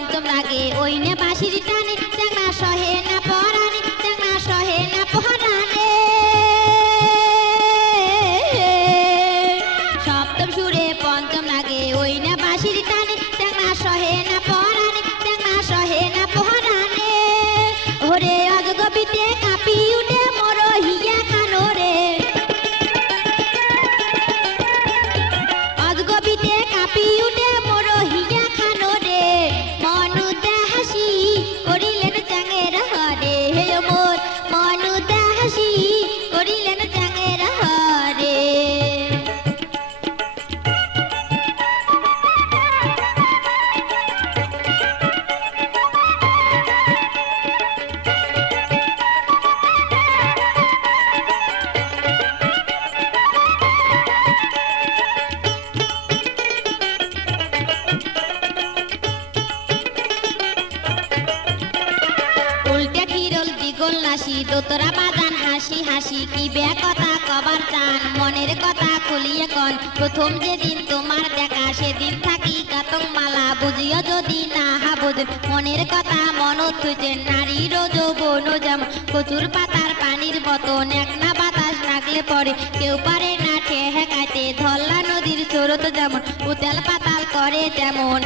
পঞ্চম রাগে ওই নে বাঁশির টানে চ্যাংড়া সহে না পরাণে চ্যাংড়া সহে না পরাণে সপ্তম সুরে পঞ্চম রাগে ওই নে বাঁশির টানে চ্যাংড়া সহে না পরাণে চ্যাংড়া সহে না পরাণে ওরে অজগবিতে কাঁপি উঠে মোর হিয়া খানো রে অজগবিতে কাঁপি উঠে মোর হিয়া খানো রে মনুতে হাসি করিলেন চ্যাঙের হরে হে মোর মনুতে হাসি করিলেন চ্যাঙের হরে উল্টে খিরল দ্বিগল নাসি দোতরা বাজান হাসি হাসি কি বে কথা কবার চান মনের কথা খুলিয়ে কন প্রথম যেদিন তোমার দেখা সেদিন থাকি কাতং মালা বুঝিও যদি না বুঝেন মনের কথা মনত থুইছেন নারীর যৌবন যেমন কচুর পাতার পানির মতন এক না বাতাস লাগলে পরে কেউ পারে না ঠেকাইতে ধল্লা নদীর স্রোত যেমন উতাল পাতাল করে তেমন